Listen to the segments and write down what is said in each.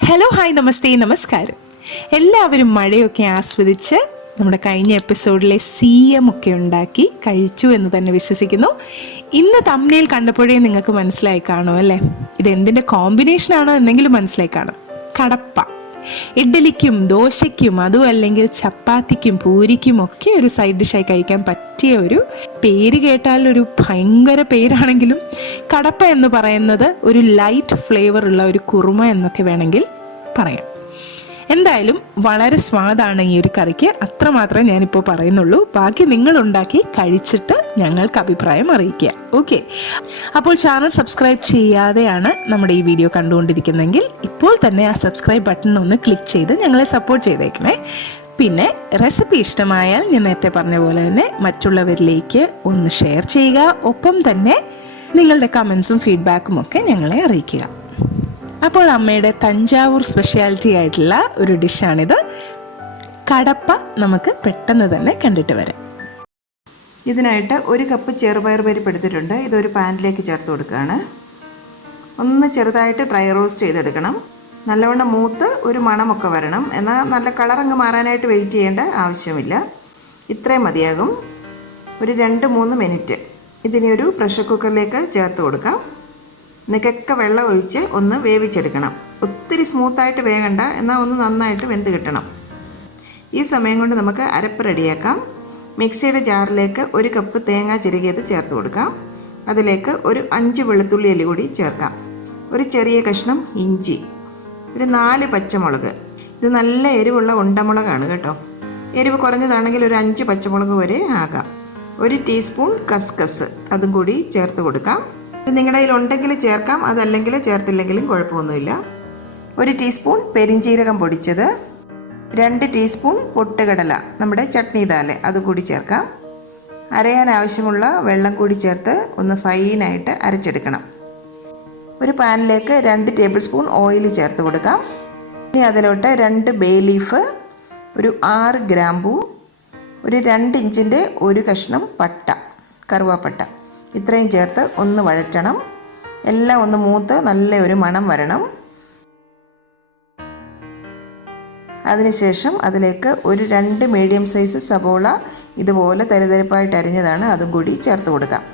Hello hi നമസ്തേ നമസ്കാരം. എല്ലാവരും മഴയൊക്കെ ആസ്വദിച്ച് നമ്മുടെ കഴിഞ്ഞ എപ്പിസോഡിലെ ഒക്കെ ഉണ്ടാക്കി കഴിച്ചു എന്ന് തന്നെ വിശ്വസിക്കുന്നു. ഇന്ന് തംബ്നെയിൽ കണ്ടപ്പോഴേ നിങ്ങൾക്ക് മനസ്സിലായി കാണും അല്ലേ, ഇത് എന്തിൻ്റെ കോമ്പിനേഷനാണോ എന്നെങ്കിലും മനസ്സിലായി കാണും. കടപ്പ ഇഡ്ഡലിക്കും ദോശയ്ക്കും അതും അല്ലെങ്കിൽ ചപ്പാത്തിക്കും പൂരിക്കും ഒക്കെ ഒരു സൈഡ് ഡിഷായി കഴിക്കാൻ പറ്റിയ ഒരു പേര് കേട്ടാൽ ഒരു ഭയങ്കര പേരാണെങ്കിലും കടപ്പ എന്ന് പറയുന്നത് ഒരു ലൈറ്റ് ഫ്ലേവർ ഉള്ള ഒരു കുറുമ എന്നൊക്കെ വേണമെങ്കിൽ പറയാം. എന്തായാലും വളരെ സ്വാദാണ് ഈ ഒരു കറിക്ക്, അത്രമാത്രം ഞാനിപ്പോൾ പറയുന്നുള്ളൂ. ബാക്കി നിങ്ങൾ ഉണ്ടാക്കി കഴിച്ചിട്ട് ഞങ്ങൾക്ക് അഭിപ്രായം അറിയിക്കുക. ഓക്കെ, അപ്പോൾ ചാനൽ സബ്സ്ക്രൈബ് ചെയ്യാതെയാണ് നമ്മുടെ ഈ വീഡിയോ കണ്ടുകൊണ്ടിരിക്കുന്നതെങ്കിൽ ഇപ്പോൾ തന്നെ ആ സബ്സ്ക്രൈബ് ബട്ടൺ ഒന്ന് ക്ലിക്ക് ചെയ്ത് ഞങ്ങളെ സപ്പോർട്ട് ചെയ്തേക്കണേ. പിന്നെ റെസിപ്പി ഇഷ്ടമായാൽ ഞാൻ നേരത്തെ പറഞ്ഞ പോലെ തന്നെ മറ്റുള്ളവരിലേക്ക് ഒന്ന് ഷെയർ ചെയ്യുക. ഒപ്പം തന്നെ നിങ്ങളുടെ കമൻസും ഫീഡ്ബാക്കും ഒക്കെ ഞങ്ങളെ അറിയിക്കുക. അപ്പോൾ അമ്മയുടെ തഞ്ചാവൂർ സ്പെഷ്യാലിറ്റി ആയിട്ടുള്ള ഒരു ഡിഷാണിത്. കടപ്പ നമുക്ക് പെട്ടെന്ന് തന്നെ കണ്ടിട്ട് വരാം. ഇതിനായിട്ട് 1 കപ്പ് ചെറുപയർ പരിപ്പ് എടുത്തിട്ടുണ്ട്. ഇതൊരു പാനിലേക്ക് ചേർത്ത് കൊടുക്കുകയാണ്. ഒന്ന് ചെറുതായിട്ട് ഡ്രൈ റോസ്റ്റ് ചെയ്തെടുക്കണം. നല്ലവണ്ണം മൂത്ത് ഒരു മണമൊക്കെ വരണം. എന്നാൽ നല്ല കളറങ്ങ് മാറാനായിട്ട് വെയിറ്റ് ചെയ്യേണ്ട ആവശ്യമില്ല. ഇത്രയും മതിയാകും. ഒരു 2-3 മിനിറ്റ് ഇതിനെ ഒരു പ്രഷർ കുക്കറിലേക്ക് ചേർത്ത് കൊടുക്കാം. നിക്കൊക്കെ വെള്ളം ഒഴിച്ച് ഒന്ന് വേവിച്ചെടുക്കണം. ഒത്തിരി സ്മൂത്തായിട്ട് വേകണ്ട, എന്നാൽ ഒന്ന് നന്നായിട്ട് വെന്ത് കിട്ടണം. ഈ സമയം കൊണ്ട് നമുക്ക് അരപ്പ് റെഡിയാക്കാം. മിക്സിയുടെ ജാറിലേക്ക് 1 കപ്പ് തേങ്ങ ചിരകിയത് ചേർത്ത് കൊടുക്കാം. അതിലേക്ക് ഒരു 5 വെളുത്തുള്ളി അല്ലി കൂടി ചേർക്കാം. ഒരു ചെറിയ കഷ്ണം ഇഞ്ചി, ഒരു 4 പച്ചമുളക്. ഇത് നല്ല എരിവുള്ള ഉണ്ടമുളകാണ് കേട്ടോ. എരിവ് കുറഞ്ഞതാണെങ്കിൽ ഒരു 5 പച്ചമുളക് വരെ ആകാം. 1 ടീസ്പൂൺ കസ്കസ് അതും കൂടി ചേർത്ത് കൊടുക്കാം. ഇത് നിങ്ങളുടെ കയ്യിൽ ഉണ്ടെങ്കിൽ ചേർക്കാം, അതല്ലെങ്കിൽ ചേർത്തില്ലെങ്കിലും കുഴപ്പമൊന്നുമില്ല. 1 ടീസ്പൂൺ പെരിഞ്ജീരകം പൊടിച്ചത്, 2 ടീസ്പൂൺ പൊട്ടുകടല, നമ്മുടെ ചട്നി ദാൽ, അതും കൂടി ചേർക്കാം. അരയാൻ ആവശ്യമുള്ള വെള്ളം കൂടി ചേർത്ത് ഒന്ന് ഫൈനായിട്ട് അരച്ചെടുക്കണം. ഒരു പാനിലേക്ക് 2 ടേബിൾ സ്പൂൺ ഓയിൽ ചേർത്ത് കൊടുക്കാം. ഇനി അതിലോട്ട് 2 ബേ ലീഫ്, ഒരു 6 ഗ്രാമ്പൂ, ഒരു 2 ഇഞ്ചിൻ്റെ ഒരു കഷ്ണം പട്ട, കറുവാപ്പട്ട, ഇത്രയും ചേർത്ത് ഒന്ന് വഴറ്റണം. എല്ലാം ഒന്ന് മൂത്ത് നല്ല ഒരു മണം വരണം. അതിനുശേഷം അതിലേക്ക് ഒരു 2 മീഡിയം സൈസ് സബോള ഇതുപോലെ തരിതരിപ്പായിട്ട് അരിഞ്ഞതാണ്, അതും കൂടി ചേർത്ത് കൊടുക്കാം.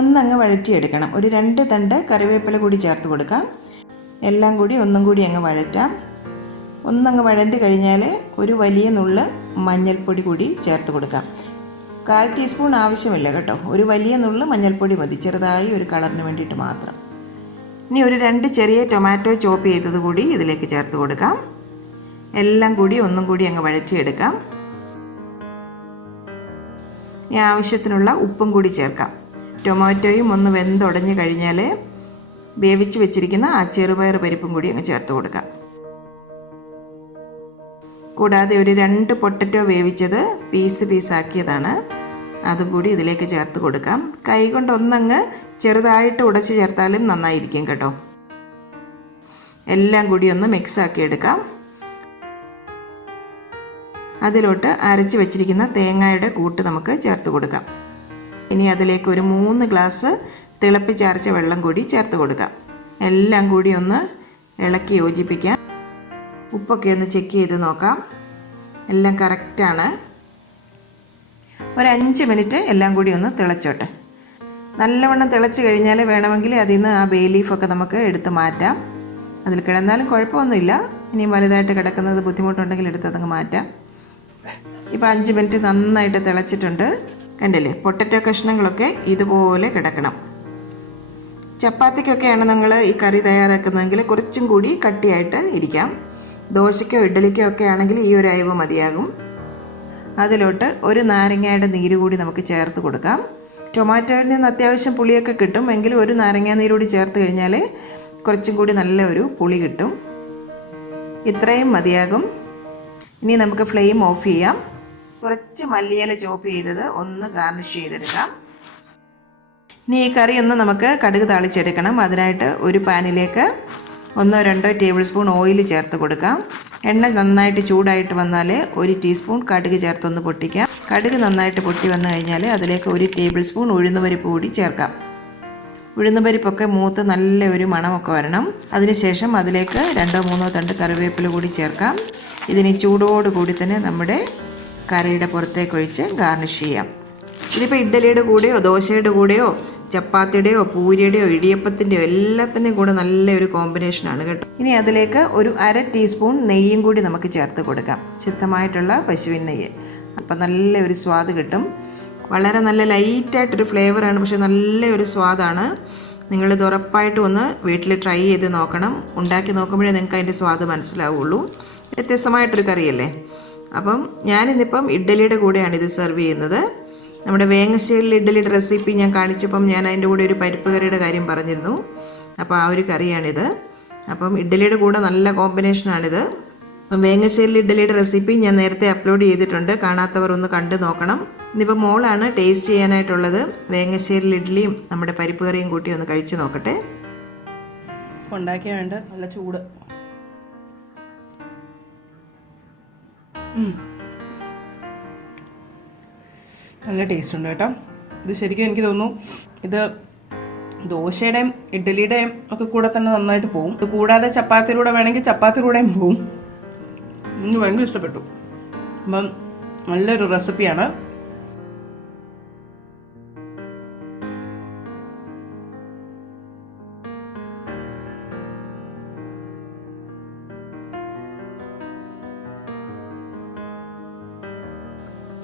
ഒന്നങ്ങ് വഴറ്റിയെടുക്കണം. ഒരു 2 തണ്ട് കറിവേപ്പില കൂടി ചേർത്ത് കൊടുക്കാം. എല്ലാം കൂടി ഒന്നും കൂടി അങ്ങ് വഴറ്റാം. ഒന്നങ്ങ് വഴണ്ടി കഴിഞ്ഞാൽ ഒരു വലിയ നുള്ള് മഞ്ഞൾപ്പൊടി കൂടി ചേർത്ത് കൊടുക്കാം. 1/4 ടീസ്പൂൺ ആവശ്യമില്ല കേട്ടോ, ഒരു വലിയ നുള്ള് മഞ്ഞൾപ്പൊടി മതി, ചെറുതായി ഒരു കളറിന് വേണ്ടിയിട്ട് മാത്രം. ഇനി ഒരു 2 ചെറിയ ടൊമാറ്റോ ചോപ്പ് ചെയ്തത് കൂടി ഇതിലേക്ക് ചേർത്ത് കൊടുക്കാം. എല്ലാം കൂടി ഒന്നും കൂടി അങ്ങ് വഴറ്റിയെടുക്കാം. ഇനി ആവശ്യത്തിനുള്ള ഉപ്പും കൂടി ചേർക്കാം. ടൊമാറ്റോയും ഒന്ന് വെന്തുടഞ്ഞ് കഴിഞ്ഞാൽ വേവിച്ച് വെച്ചിരിക്കുന്ന ആ ചെറുപയർ പരിപ്പും കൂടി അങ്ങ് ചേർത്ത് കൊടുക്കാം. കൂടാതെ ഒരു 2 പൊട്ടറ്റോ വേവിച്ചത് പീസാക്കിയതാണ്, അതും കൂടി ഇതിലേക്ക് ചേർത്ത് കൊടുക്കാം. കൈ കൊണ്ട് ഒന്നങ്ങ് ചെറുതായിട്ട് ഉടച്ച് ചേർത്താലും നന്നായിരിക്കും കേട്ടോ. എല്ലാം കൂടി ഒന്ന് മിക്സ് ആക്കി എടുക്കാം. അതിലോട്ട് അരച്ച് വെച്ചിരിക്കുന്ന തേങ്ങയുടെ കൂട്ട് നമുക്ക് ചേർത്ത് കൊടുക്കാം. ഇനി അതിലേക്ക് ഒരു 3 ഗ്ലാസ് തിളപ്പിച്ചരച്ച വെള്ളം കൂടി ചേർത്ത് കൊടുക്കാം. എല്ലാം കൂടി ഒന്ന് ഇളക്കി യോജിപ്പിക്കാം. ഉപ്പൊക്കെ ഒന്ന് ചെക്ക് ചെയ്ത് നോക്കാം. എല്ലാം കറക്റ്റാണ്. ഒരു 5 മിനിറ്റ് എല്ലാം കൂടി ഒന്ന് തിളച്ചോട്ടെ. നല്ലവണ്ണം തിളച്ച് കഴിഞ്ഞാൽ വേണമെങ്കിൽ അതിൽ നിന്ന് ആ ബേ ലീഫൊക്കെ നമുക്ക് എടുത്ത് മാറ്റാം. അതിൽ കിടന്നാലും കുഴപ്പമൊന്നുമില്ല. ഇനിയും വലുതായിട്ട് കിടക്കുന്നത് ബുദ്ധിമുട്ടുണ്ടെങ്കിൽ എടുത്തതങ്ങ് മാറ്റാം. ഇപ്പോൾ 5 മിനിറ്റ് നന്നായിട്ട് തിളച്ചിട്ടുണ്ട്. കണ്ടില്ലേ, പൊട്ടറ്റോ കഷ്ണങ്ങളൊക്കെ ഇതുപോലെ കിടക്കണം. ചപ്പാത്തിക്കൊക്കെയാണ് നമ്മൾ ഈ കറി തയ്യാറാക്കുന്നതെങ്കിൽ കുറച്ചും കൂടി കട്ടിയായിട്ട് ഇരിക്കാം. ദോശയ്ക്കോ ഇഡ്ഡലിക്കോ ഒക്കെ ആണെങ്കിൽ ഈ ഒരു അയവ് മതിയാകും. അതിലോട്ട് ഒരു നാരങ്ങയുടെ നീര് കൂടി നമുക്ക് ചേർത്ത് കൊടുക്കാം. ടൊമാറ്റോയിൽ നിന്ന് അത്യാവശ്യം പുളിയൊക്കെ കിട്ടും, എങ്കിലും ഒരു നാരങ്ങ നീര് കൂടി ചേർത്ത് കഴിഞ്ഞാൽ കുറച്ചും കൂടി നല്ല ഒരു പുളി കിട്ടും. ഇത്രയും മതിയാകും. ഇനി നമുക്ക് ഫ്ലെയിം ഓഫ് ചെയ്യാം. കുറച്ച് മല്ലിയില ചോപ്പ് ചെയ്തത് ഒന്ന് ഗാർണിഷ് ചെയ്തെടുക്കാം. ഇനി ഈ കറി ഒന്ന് നമുക്ക് കടുക് താളിച്ചെടുക്കണം. അതിനായിട്ട് ഒരു പാനിലേക്ക് 1-2 ടേബിൾ സ്പൂൺ ഓയിൽ ചേർത്ത് കൊടുക്കാം. എണ്ണ നന്നായിട്ട് ചൂടായിട്ട് വന്നാൽ 1 ടീസ്പൂൺ കടുക് ചേർത്തൊന്ന് പൊട്ടിക്കാം. കടുക് നന്നായിട്ട് പൊട്ടി വന്നു കഴിഞ്ഞാൽ അതിലേക്ക് 1 ടേബിൾ സ്പൂൺ ഉഴുന്നുപരിപ്പ് കൂടി ചേർക്കാം. ഉഴുന്നുപരിപ്പൊക്കെ മൂത്ത് നല്ല ഒരു മണമൊക്കെ വരണം. അതിനുശേഷം അതിലേക്ക് 2-3 തണ്ട് കറിവേപ്പില കൂടി ചേർക്കാം. ഇതിന് ചൂടോടുകൂടി തന്നെ നമ്മുടെ കറിയുടെ പുറത്തേക്ക് ഒഴിച്ച് ഗാർണിഷ് ചെയ്യാം. ഇതിപ്പോൾ ഇഡ്ഡലിയുടെ കൂടെയോ ദോശയുടെ കൂടെയോ ചപ്പാത്തിയുടെയോ പൂരിയുടെയോ ഇടിയപ്പത്തിൻ്റെയോ എല്ലാത്തിൻ്റെയും കൂടെ നല്ലൊരു കോമ്പിനേഷനാണ് കേട്ടോ. ഇനി അതിലേക്ക് ഒരു 1/2 ടീസ്പൂൺ നെയ്യും കൂടി നമുക്ക് ചേർത്ത് കൊടുക്കാം, ശുദ്ധമായിട്ടുള്ള പശുവിൻ നെയ്യ്. അപ്പം നല്ലൊരു സ്വാദ് കിട്ടും. വളരെ നല്ല ലൈറ്റായിട്ടൊരു ഫ്ലേവറാണ്, പക്ഷെ നല്ലൊരു സ്വാദാണ്. നിങ്ങളിത് ഉറപ്പായിട്ടും ഒന്ന് വീട്ടിൽ ട്രൈ ചെയ്ത് നോക്കണം. ഉണ്ടാക്കി നോക്കുമ്പോഴേ നിങ്ങൾക്ക് അതിൻ്റെ സ്വാദ് മനസ്സിലാവുള്ളൂ. വ്യത്യസ്തമായിട്ടൊരു കറിയല്ലേ. അപ്പം ഞാനിന്നിപ്പം ഇഡ്ഡലിയുടെ കൂടെയാണ് ഇത് സെർവ് ചെയ്യുന്നത്. നമ്മുടെ വേങ്ങശ്ശേരിയിൽ ഇഡ്ഡലിയുടെ റെസിപ്പി ഞാൻ കാണിച്ചപ്പം ഞാൻ അതിൻ്റെ കൂടെ ഒരു പരിപ്പ് കറിയുടെ കാര്യം പറഞ്ഞിരുന്നു. അപ്പോൾ ആ ഒരു കറിയാണിത്. അപ്പം ഇഡ്ഡലിയുടെ കൂടെ നല്ല കോമ്പിനേഷനാണിത്. അപ്പം വേങ്ങശ്ശേരിയിൽ ഇഡ്ഡലിയുടെ റെസിപ്പി ഞാൻ നേരത്തെ അപ്ലോഡ് ചെയ്തിട്ടുണ്ട്, കാണാത്തവർ ഒന്ന് കണ്ടു നോക്കണം. ഇന്നിപ്പോൾ മോളാണ് ടേസ്റ്റ് ചെയ്യാനായിട്ടുള്ളത്. വേങ്ങശ്ശേരിയിൽ ഇഡ്ഡലിയും നമ്മുടെ പരിപ്പ് കറിയും കൂട്ടി ഒന്ന് കഴിച്ച് നോക്കട്ടെ. ഉണ്ടാക്കിയ വേണ്ട നല്ല ചൂട്. നല്ല ടേസ്റ്റ് ഉണ്ട് കേട്ടോ. ഇത് ശരിക്കും എനിക്ക് തോന്നുന്നു ഇത് ദോശയുടെയും ഇഡ്ഡലിയുടെയും ഒക്കെ കൂടെ തന്നെ നന്നായിട്ട് പോവും. ഇത് കൂടാതെ ചപ്പാത്തിയിലൂടെ വേണമെങ്കിൽ ചപ്പാത്തിയിലൂടെയും പോവും. എനിക്ക് ഭയങ്കര ഇഷ്ടപ്പെട്ടു. അപ്പം നല്ലൊരു റെസിപ്പിയാണ്.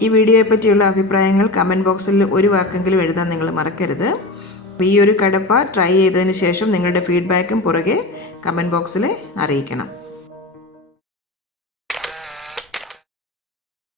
ഈ വീഡിയോയെ പറ്റിയുള്ള അഭിപ്രായങ്ങൾ കമൻറ്റ് ബോക്സിൽ ഒരു വാക്കെങ്കിലും എഴുതാൻ നിങ്ങൾ മറക്കരുത്. ഈ ഒരു കടപ്പ ട്രൈ ചെയ്തതിന് ശേഷം നിങ്ങളുടെ ഫീഡ്ബാക്കും പുറകെ കമൻറ്റ് ബോക്സിൽ അറിയിക്കണം.